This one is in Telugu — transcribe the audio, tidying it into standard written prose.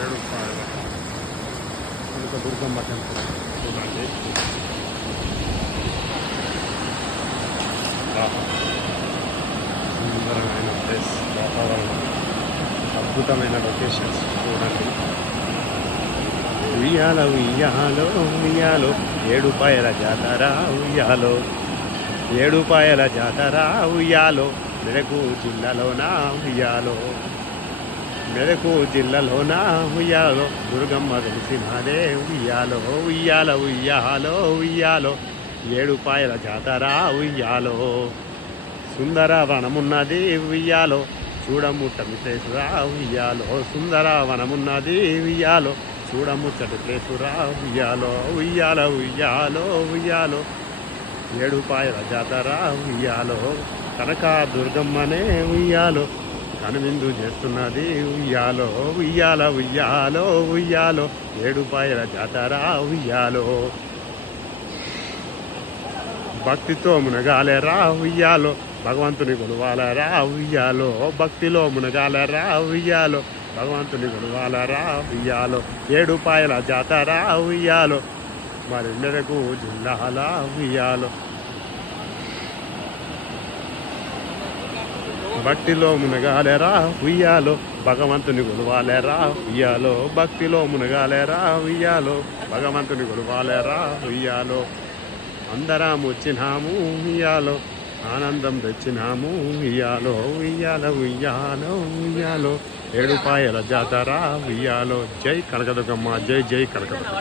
ఏడుపాయల కనుక దుర్గమ్మ టెంపుల్ చూడండి. సుందరమైన ప్లేస్, వాతావరణం, అద్భుతమైన లొకేషన్స్ చూడండి. ఉయ్యాల ఉయ్యాలో ఉయ్యాలో ఏడుపాయల జాతర ఉయ్యాలో, ఏడుపాయల జాతర ఉయ్యాలో, మెదకు జిల్లాలోన ఉయ్యాలో, మెదకు జిల్లాలోన ఉయ్యాలో, దుర్గమ్మ వెలిసినాదే ఉయ్యాలో, ఉయ్యాల ఉయ్యాలో ఉయ్యాలో, ఏడుపాయల జాతర ఉయ్యాలో, సుందర వనమున్నది ఉయ్యాలో, చూడముట్టని ప్లేసురా ఉయ్యాలో, సుందర వనమున్నది ఉయ్యాలో, చూడముచ్చటి ప్లేసురా ఉయ్యాలో, ఉయ్యాల ఉయ్యాలో ఉయ్యాలో, ఏడుపాయల జాతర ఉయ్యాలో, కనక దుర్గమ్మనే ఉయ్యాలో, కనువిందు చేస్తున్నది ఉయ్యాలో, ఉయ్యాల ఉయ్యాలో ఉయ్యాలో, ఏడుపాయల జాతర ఉయ్యాలో, భక్తితో మునగాలేరా ఉయ్యాలో, భగవంతుని కొలువాలరా ఉయ్యాలో, భక్తిలో మునగాలరా ఉయ్యాలో, భగవంతుని కొలువాలరా ఉయ్యాలో, ఏడుపాయల జాతర ఉయ్యాలో, మరి మెదకు జిల్లాల ఉయ్యాలో, భక్తిలో మునగాలేరా ఉయ్యాలో, భగవంతుని కొలువాలేరా ఉయ్యాలో, భక్తిలో మునగాలేరా ఉయ్యాలో, భగవంతుని కొలువాలేరా ఉయ్యాలో, అందరం వచ్చినాము ఉయ్యాలో, ఆనందం తెచ్చినాము ఉయ్యాలో, ఉయ్యాల ఉయ్యాలో ఉయ్యాలో, ఏడుపాయల జాతర ఉయ్యాలో. జై కనకదుర్గమ్మ, జై జై కనకదుర్గమ్మ.